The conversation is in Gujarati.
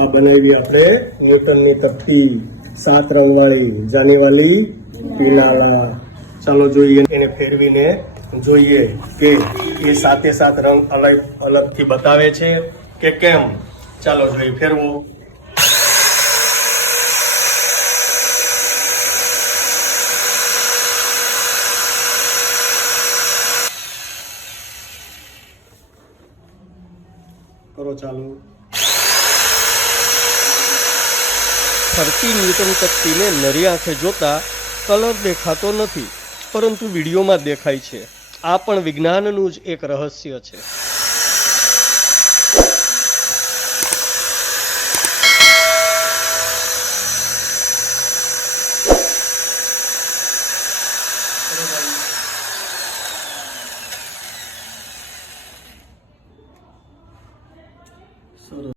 આ બનાવી આપણે ન્યૂટનની તકતી 7 રંગવાળી જાનીવાલી પીલાલા। ચાલો જોઈએ, એને ફેરવીને જોઈએ કે એ 7 રંગ અલગથી બતાવે છે કે કેમ। ચાલો જોઈએ, ફેરવું। કરો ચાલુ। ફરતી ન્યૂટન તકતીને નરી આંખે જોતા કલર દેખાતો નથી, પરંતુ વિડીયોમાં દેખાય છે। આ પણ વિજ્ઞાનનું જ એક રહસ્ય છે।